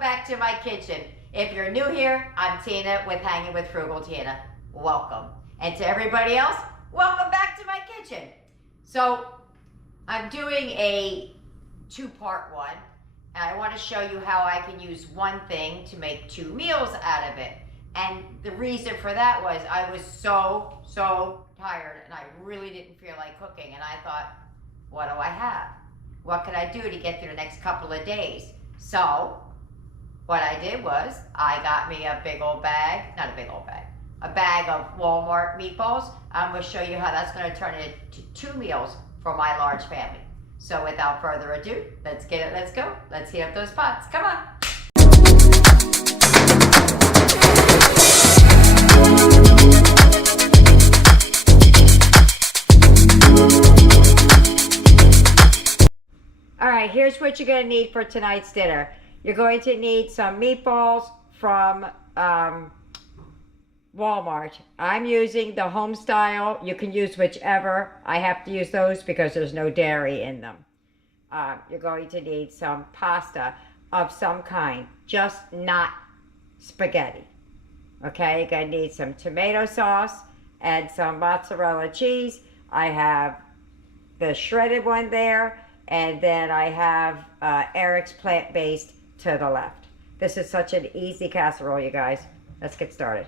back to my kitchen. If you're new here, I'm Tina with Hanging with Frugal Tina. Welcome. And to everybody else, welcome back to my kitchen. So I'm doing a two-part one, and I want to show you how I can use one thing to make two meals out of it. And the reason for that was I was so tired and I really didn't feel like cooking, and I thought, what do I have? What can I do to get through the next couple of days? So what I did was I got me a big old bag, not a big old bag, a bag of Walmart meatballs. I'm going to show you how that's going to turn it into two meals for my large family. So without further ado, let's get it, let's go. Let's heat up those pots. Come on. All right, here's what you're going to need for tonight's dinner. You're going to need some meatballs from Walmart. I'm using the home style. You can use whichever. I have to use those because there's no dairy in them. You're going to need some pasta of some kind, just not spaghetti. Okay, you're going to need some tomato sauce and some mozzarella cheese. I have the shredded one there. And then I have Eric's plant-based to the left. This is such an easy casserole, you guys. Let's get started.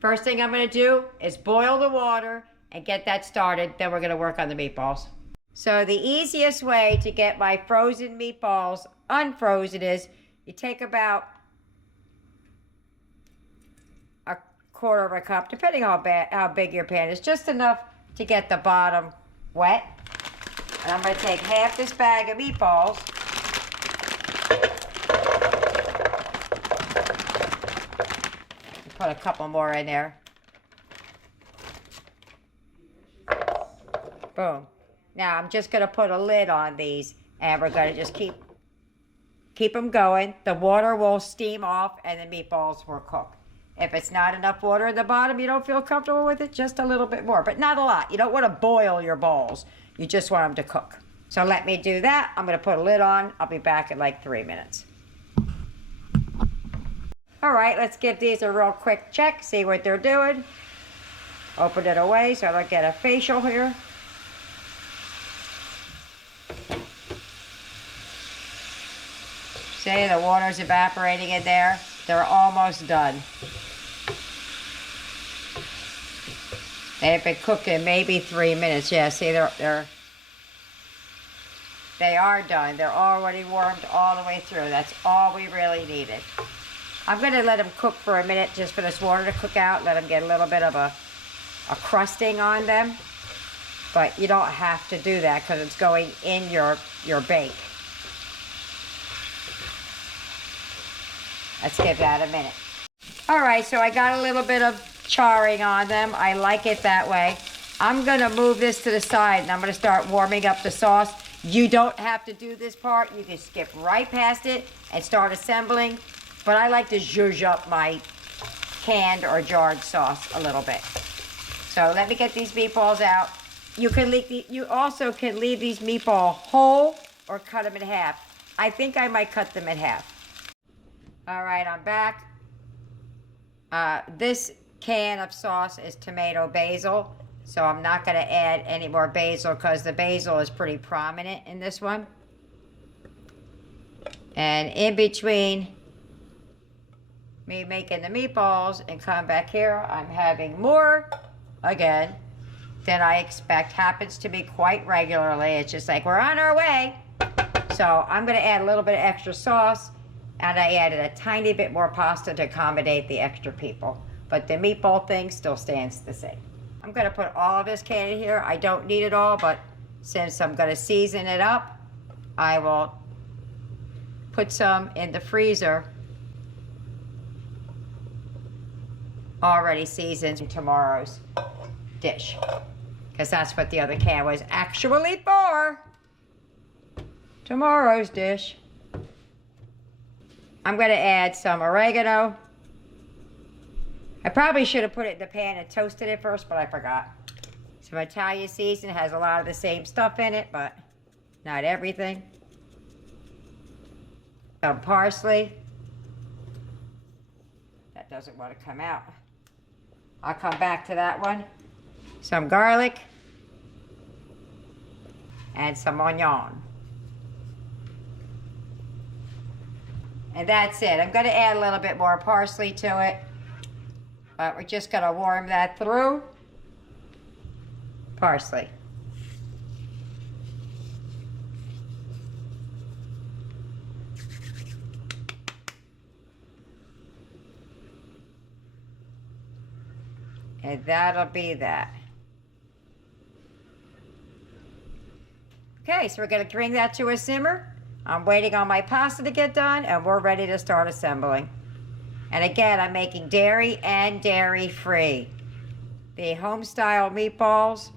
First thing I'm going to do is boil the water and get that started. Then we're going to work on the meatballs. So the easiest way to get my frozen meatballs unfrozen is you take about a quarter of a cup, depending on how big your pan is, just enough to get the bottom wet. And I'm going to take half this bag of meatballs and put a couple more in there. Boom. Now I'm just going to put a lid on these, and we're going to just keep them going. The water will steam off and the meatballs will cook. If it's not enough water at the bottom, you don't feel comfortable with it, just a little bit more, but not a lot. You don't want to boil your balls. You just want them to cook. So let me do that. I'm going to put a lid on. I'll be back in like 3 minutes. All right, let's give these a real quick check, see what they're doing. Open it away so I don't get a facial here. See, the water's evaporating in there. They're almost done. They've been cooking maybe 3 minutes. Yeah, see, they are done. They're already warmed all the way through. That's all we really needed. I'm going to let them cook for a minute just for this water to cook out. Let them get a little bit of a crusting on them. But you don't have to do that because it's going in your bake. Let's give that a minute. All right, so I got a little bit of charring on them. I like it that way. I'm going to move this to the side, and I'm going to start warming up the sauce. You don't have to do this part. You can skip right past it and start assembling. But I like to zhuzh up my canned or jarred sauce a little bit. So let me get these meatballs out. You also can leave these meatballs whole or cut them in half. I think I might cut them in half. All right, I'm back. This can of sauce is tomato basil, so I'm not going to add any more basil because the basil is pretty prominent in this one. And in between me making the meatballs and come back here, I'm having more, again, than I expect. Happens to me quite regularly. It's just like we're on our way. So I'm going to add a little bit of extra sauce. And I added a tiny bit more pasta to accommodate the extra people. But the meatball thing still stands the same. I'm going to put all of this can in here. I don't need it all, but since I'm going to season it up, I will put some in the freezer already seasoned in tomorrow's dish. Because that's what the other can was actually for. Tomorrow's dish. I'm going to add some oregano. I probably should have put it in the pan and toasted it first, but I forgot. Some Italian seasoning has a lot of the same stuff in it, but not everything. Some parsley. That doesn't want to come out. I'll come back to that one. Some garlic. And some onion. And that's it. I'm going to add a little bit more parsley to it. But we're just going to warm that through. Parsley. And that'll be that. Okay, so we're going to bring that to a simmer. I'm waiting on my pasta to get done, and we're ready to start assembling. And again, I'm making dairy and dairy-free. The home-style meatballs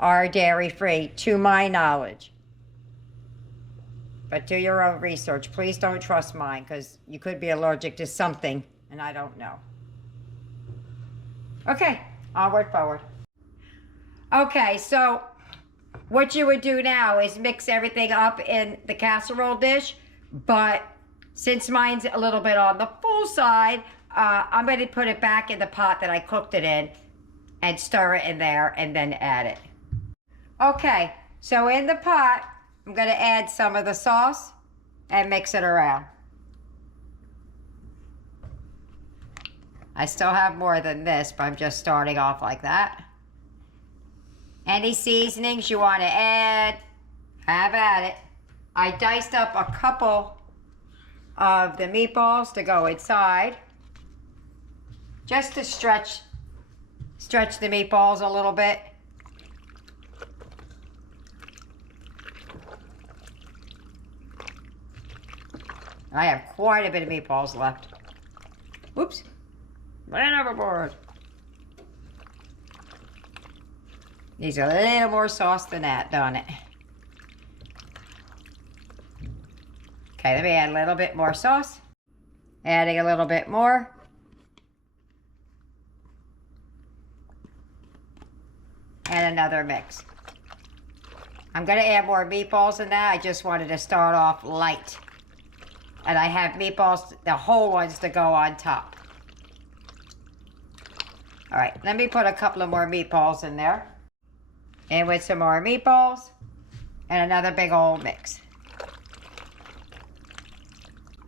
are dairy-free, to my knowledge. But do your own research. Please don't trust mine, because you could be allergic to something, and I don't know. Okay, onward, forward. Okay, so what you would do now is mix everything up in the casserole dish, but since mine's a little bit on the full side, I'm going to put it back in the pot that I cooked it in and stir it in there and then add it. Okay, so in the pot, I'm going to add some of the sauce and mix it around. I still have more than this, but I'm just starting off like that. Any seasonings you want to add, have at it. I diced up a couple of the meatballs to go inside, just to stretch the meatballs a little bit. I have quite a bit of meatballs left. Whoops. Ran overboard. Needs a little more sauce than that, don't it? Okay, let me add a little bit more sauce. Adding a little bit more. And another mix. I'm going to add more meatballs in that. I just wanted to start off light. And I have meatballs, the whole ones, to go on top. All right, let me put a couple of more meatballs in there. And with some more meatballs and another big old mix.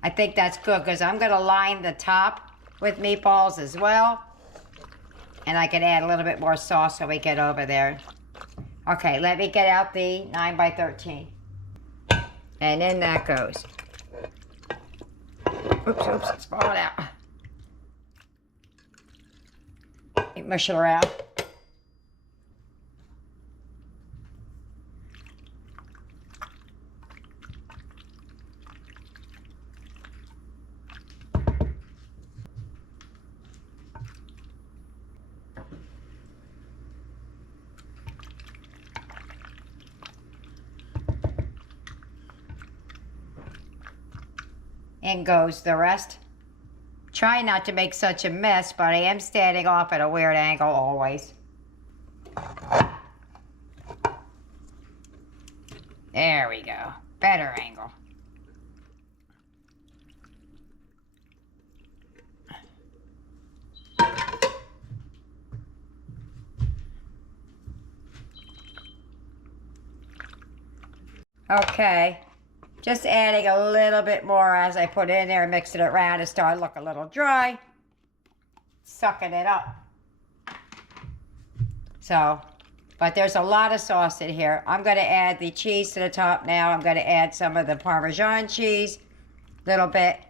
I think that's good because I'm going to line the top with meatballs as well. And I can add a little bit more sauce when we get over there. Okay, let me get out the 9x13. And in that goes. Oops, oops, it's falling out. Mush it around. In goes the rest. Try not to make such a mess, but I am standing off at a weird angle always. There we go. Better angle. Okay. Just adding a little bit more as I put it in there and mix it around to start to look a little dry. Sucking it up. So, but there's a lot of sauce in here. I'm going to add the cheese to the top now. I'm going to add some of the Parmesan cheese. Little bit.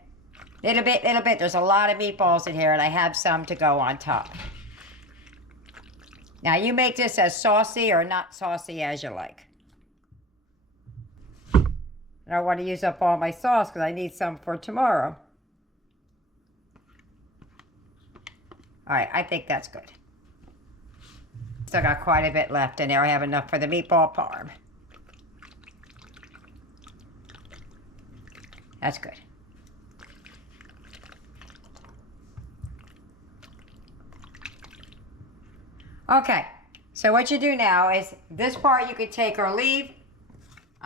Little bit. There's a lot of meatballs in here and I have some to go on top. Now you make this as saucy or not saucy as you like. I don't want to use up all my sauce because I need some for tomorrow. All right, I think that's good. Still got quite a bit left in there. I have enough for the meatball parm. That's good. Okay, so what you do now is this part you could take or leave.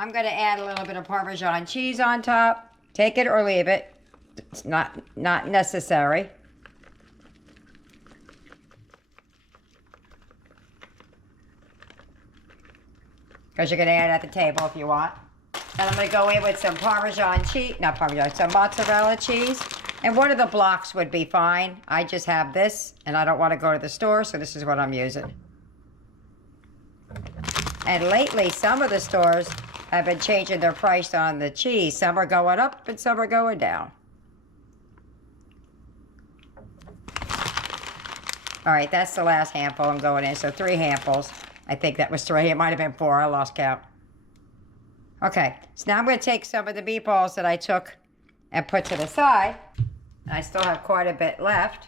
I'm going to add a little bit of Parmesan cheese on top. Take it or leave it. It's not necessary. Because you're going to add it at the table if you want. And I'm going to go in with some Parmesan cheese, not Parmesan, some mozzarella cheese. And one of the blocks would be fine. I just have this, and I don't want to go to the store, so this is what I'm using. And lately, some of the stores have been changing their price on the cheese. Some are going up, and some are going down. All right, that's the last handful I'm going in, so 3 handfuls. I think that was 3. It might have been 4. I lost count. Okay, so now I'm going to take some of the meatballs that I took and put to the side. I still have quite a bit left.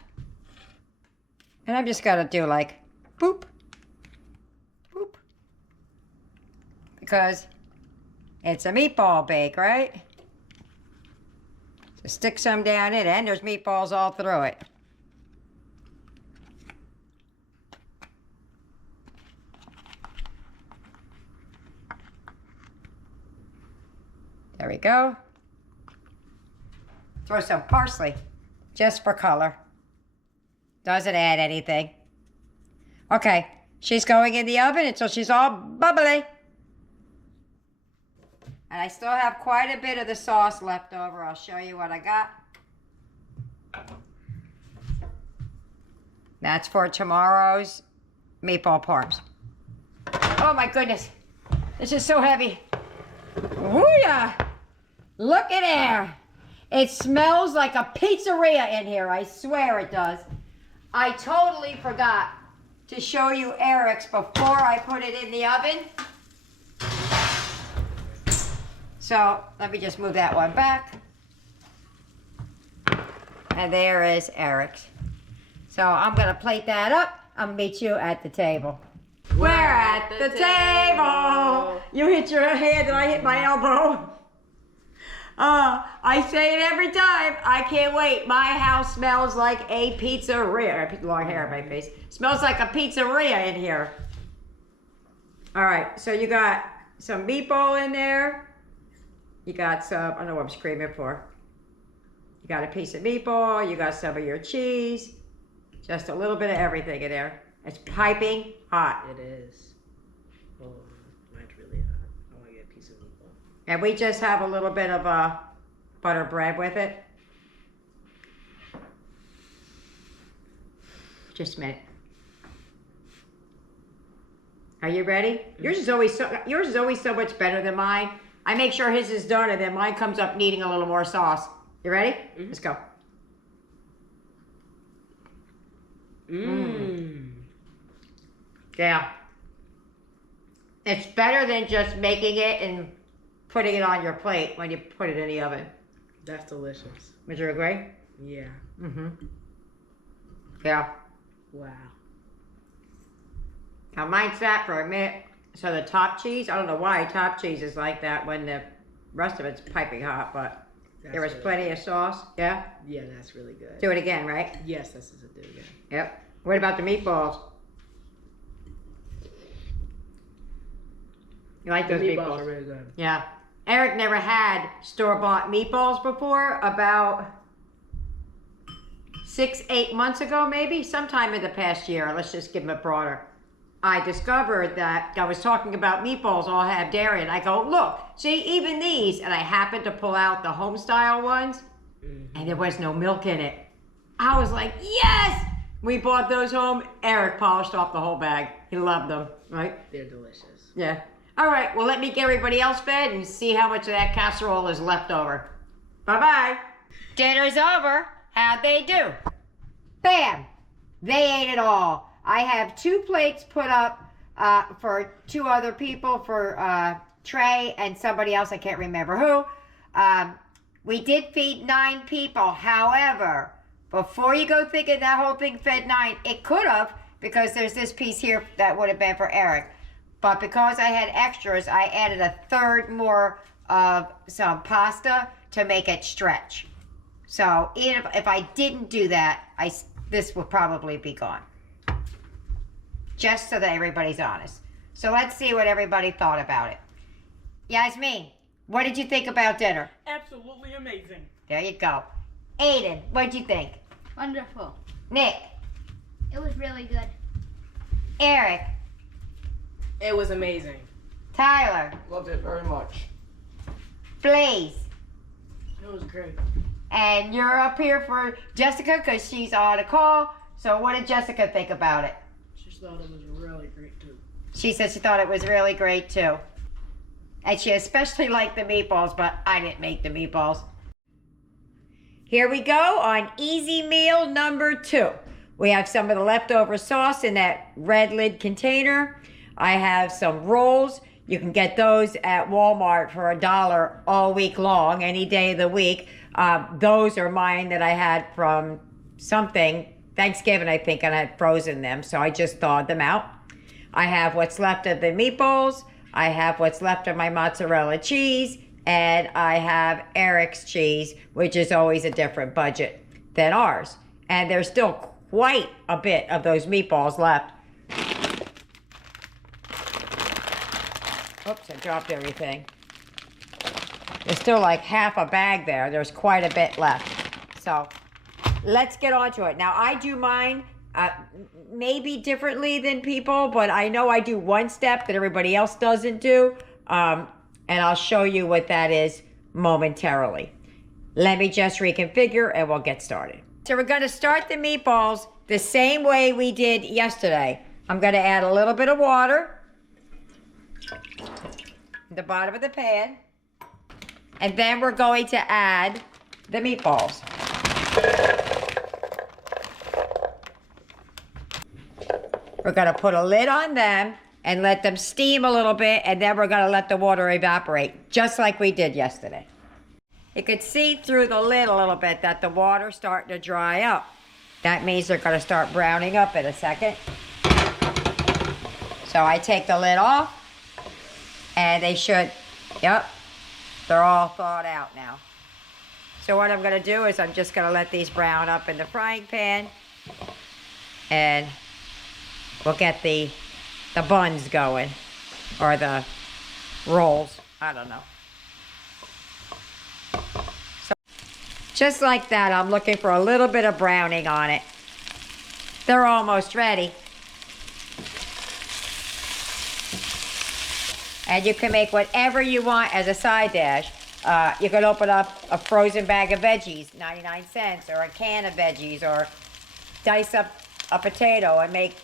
And I'm just going to do like, boop, boop. Because it's a meatball bake, right? So stick some down in it, and there's meatballs all through it. There we go. Throw some parsley, just for color. Doesn't add anything. Okay, she's going in the oven until she's all bubbly. And I still have quite a bit of the sauce left over. I'll show you what I got. That's for tomorrow's meatball parms. Oh my goodness, this is so heavy. Woo-yah! Look at there. It smells like a pizzeria in here. I swear it does. I totally forgot to show you Eric's before I put it in the oven. So let me just move that one back. And there is Eric's. So I'm going to plate that up. I'll meet you at the table. We're at the table. You hit your hand and I hit my elbow. I say it every time. I can't wait. My house smells like a pizzeria. I put long hair on my face. Smells like a pizzeria in here. All right, so you got some meatball in there. You got some, I don't know what I'm screaming for. You got a piece of meatball. You got some of your cheese. Just a little bit of everything in there. It's piping hot. It is. Oh, mine's really hot. I want to get a piece of meatball. And we just have a little bit of butter bread with it. Just a minute. Are you ready? Mm-hmm. Yours is always so much better than mine. I make sure his is done and then mine comes up needing a little more sauce. You ready? Mm-hmm. Let's go. Mmm. Yeah. It's better than just making it and putting it on your plate when you put it in the oven. That's delicious. Would you agree? Yeah. Mm-hmm. Yeah. Wow. Now mine sat for a minute. So the top cheese, I don't know why top cheese is like that when the rest of it's piping hot, but That's there was really plenty good. of sauce. Yeah? Yeah, that's really good. Do it again, right? Yes, this is a do again. Yep. What about the meatballs? You like The those meatballs meatballs? are really good. Yeah. Eric never had store-bought meatballs before. About 6-8 months ago, maybe. Sometime in the past year. Let's just give him a broader. I discovered that I was talking about meatballs all have dairy. And I go, look, see, even these. And I happened to pull out the home-style ones. Mm-hmm. And there was no milk in it. I was like, yes! We bought those home. Eric polished off the whole bag. He loved them, right? They're delicious. Yeah. All right, well, let me get everybody else fed and see how much of that casserole is left over. Bye-bye. Dinner's over. How'd they do? Bam! They ate it all. I have 2 plates put up for 2 other people, for Trey and somebody else, I can't remember who. We did feed 9 people. However, before you go thinking that whole thing fed 9, it could have, because there's this piece here that would have been for Eric. But because I had extras, I added a third more of some pasta to make it stretch. So even if I didn't do that, this would probably be gone. Just so that everybody's honest. So let's see what everybody thought about it. Yasmin, what did you think about dinner? Absolutely amazing. There you go. Aiden, what did you think? Wonderful. Nick, It was really good. Eric, It was amazing. Tyler, Loved it very much. Blaze, It was great. and you're up here for Jessica because she's on a call. So what did Jessica think about it? She thought it was really great too. She said she thought it was really great too. And she especially liked the meatballs, but I didn't make the meatballs. Here we go on easy meal number 2. We have some of the leftover sauce in that red lid container. I have some rolls. You can get those at Walmart for $1 all week long, any day of the week. Those are mine that I had from something, Thanksgiving I think, and I had frozen them, so I just thawed them out. I have what's left of the meatballs. I have what's left of my mozzarella cheese, and I have Eric's cheese, which is always a different budget than ours. And there's still quite a bit of those meatballs left. Oops, I dropped everything. There's still like half a bag there. There's quite a bit left. So let's get on to it. Now, I do mine maybe differently than people, but I know I do one step that everybody else doesn't do. And I'll show you what that is momentarily. Let me just reconfigure and we'll get started. So we're going to start the meatballs the same way we did yesterday. I'm going to add a little bit of water at the bottom of the pan. And then we're going to add the meatballs. We're going to put a lid on them and let them steam a little bit, and then we're going to let the water evaporate, just like we did yesterday. You can see through the lid a little bit that the water's starting to dry up. That means they're going to start browning up in a second. So I take the lid off, and they should, yep, they're all thawed out now. So what I'm going to do is I'm just going to let these brown up in the frying pan, and we'll get the buns going, or the rolls, I don't know. So just like that, I'm looking for a little bit of browning on it. They're almost ready. And you can make whatever you want as a side dish. You can open up a frozen bag of veggies, 99 cents, or a can of veggies, or dice up a potato and make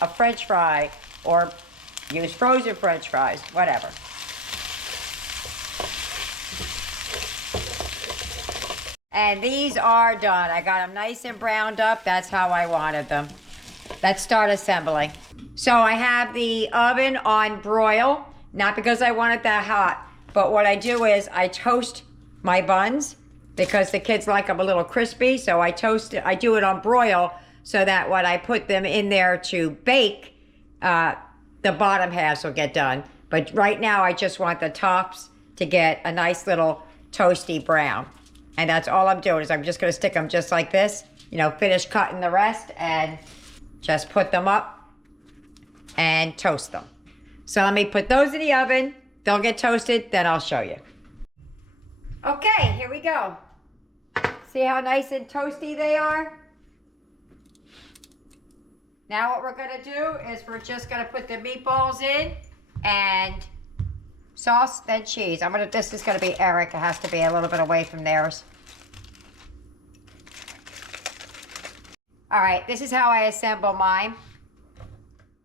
a French fry, or use frozen French fries, whatever. And these are done. I got them nice and browned up. That's how I wanted them. Let's start assembling. So I have the oven on broil, not because I want it that hot, but what I do is I toast my buns because the kids like them a little crispy. So I toast it, I do it on broil so that when I put them in there to bake, the bottom halves will get done. But right now I just want the tops to get a nice little toasty brown. And that's all I'm doing is I'm just gonna stick them just like this, you know, finish cutting the rest and just put them up and toast them. So let me put those in the oven. They'll get toasted, then I'll show you. Okay, here we go. See how nice and toasty they are? Now what we're gonna do is we're just gonna put the meatballs in and sauce, then cheese. This is gonna be Eric. It has to be a little bit away from theirs. All right, this is how I assemble mine.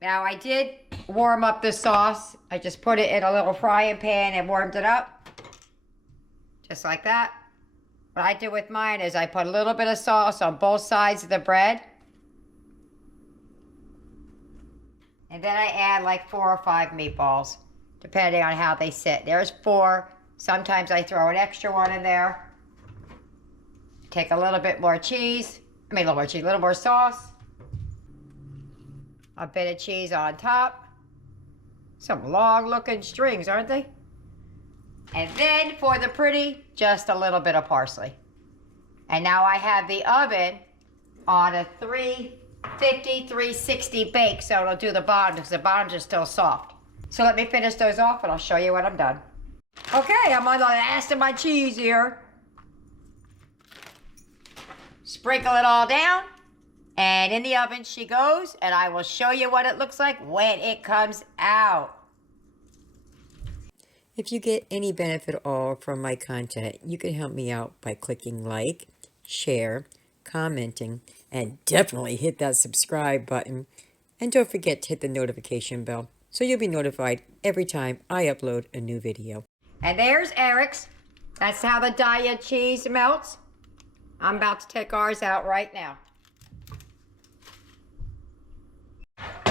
Now I did warm up the sauce. I just put it in a little frying pan and warmed it up. Just like that. What I do with mine is I put a little bit of sauce on both sides of the bread. And then I add like 4 or 5 meatballs, depending on how they sit. There's 4. Sometimes I throw an extra one in there. Take a little bit more cheese. A little more sauce. A bit of cheese on top. Some long looking strings, aren't they? And then for the pretty, just a little bit of parsley. And now I have the oven on a 350, 360 bake, so it'll do the bottom because the bottoms are still soft. So let me finish those off and I'll show you when I'm done. Okay, I'm on the last of my cheese here. Sprinkle it all down. And in the oven she goes, and I will show you what it looks like when it comes out. If you get any benefit at all from my content, you can help me out by clicking like, share, commenting, and definitely hit that subscribe button. And don't forget to hit the notification bell so you'll be notified every time I upload a new video. And there's Eric's. That's how the Daya cheese melts. I'm about to take ours out right now.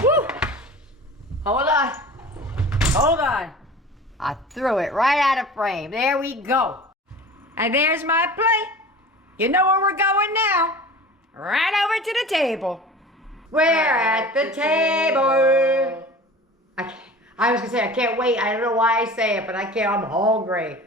Woo! Hold on. Hold on. I threw it right out of frame. There we go. And there's my plate. You know where we're going now. Right over to the table. We're at the table. I was going to say, I can't wait. I don't know why I say it, but I can't. I'm hungry.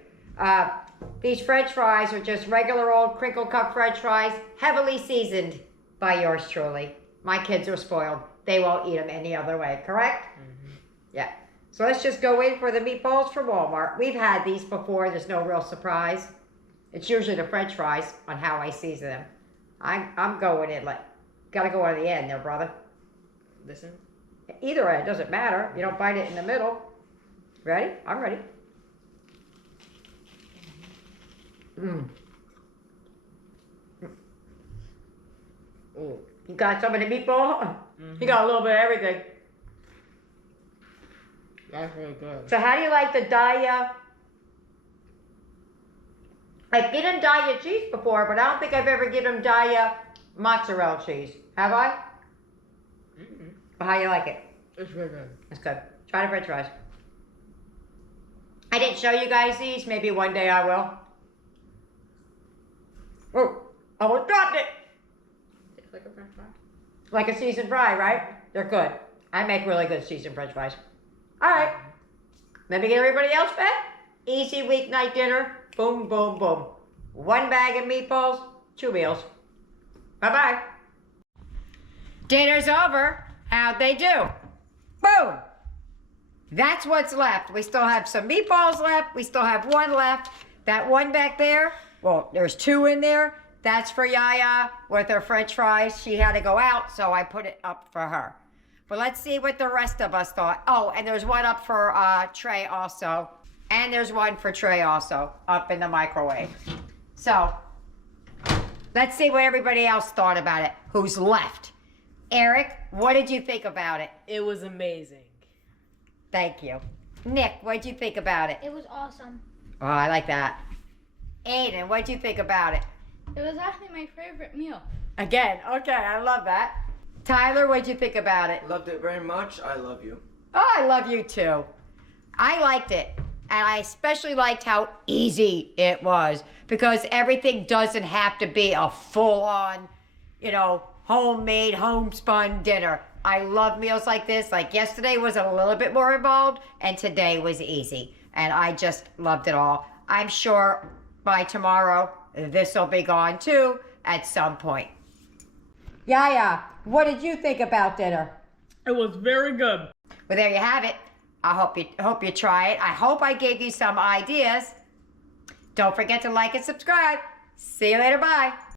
These French fries are just regular old crinkle cut French fries, heavily seasoned by yours truly. My kids are spoiled. They won't eat them any other way, correct? Mm-hmm. Yeah. So let's just go in for the meatballs from Walmart. We've had these before. There's no real surprise. It's usually the French fries on how I season them. I'm going in like, gotta go on the end there, brother. This end? Either end, doesn't matter. You don't bite it in the middle. Ready? I'm ready. Mmm. Ooh. You got some of the meatball? Mm-hmm. You got a little bit of everything. That's really good. So how do you like the Daya? I've given Daya cheese before, but I don't think I've ever given Daya mozzarella cheese. Have I? Mm-hmm. Well, how do you like it? It's really good. It's good. Try the French fries. I didn't show you guys these. Maybe one day I will. Oh, I almost dropped it. It's like a French fry. Like a seasoned fry, right? They're good. I make really good seasoned French fries. All right. Let me get everybody else fed. Easy weeknight dinner. Boom, boom, boom. 1 bag of meatballs, 2 meals. Bye-bye. Dinner's over. How'd they do? Boom. That's what's left. We still have some meatballs left. We still have 1 left. That one back there, well, there's 2 in there. That's for Yaya with her French fries. She had to go out, so I put it up for her. But let's see what the rest of us thought. Oh, and there's 1 up for Trey also. And there's 1 for Trey also up in the microwave. So, let's see what everybody else thought about it. Who's left? Eric, what did you think about it? It was amazing. Thank you. Nick, what did you think about it? It was awesome. Oh, I like that. Aiden, what did you think about it? It was actually my favorite meal. Again, okay, I love that. Tyler, what did you think about it? Loved it very much. I love you. Oh, I love you too. I liked it. And I especially liked how easy it was because everything doesn't have to be a full-on, homemade, homespun dinner. I love meals like this. Like yesterday was a little bit more involved and today was easy. And I just loved it all. I'm sure by tomorrow, this will be gone too at some point. Yaya, what did you think about dinner? It was very good. Well, there you have it. I hope you try it. I hope I gave you some ideas. Don't forget to like and subscribe. See you later. Bye.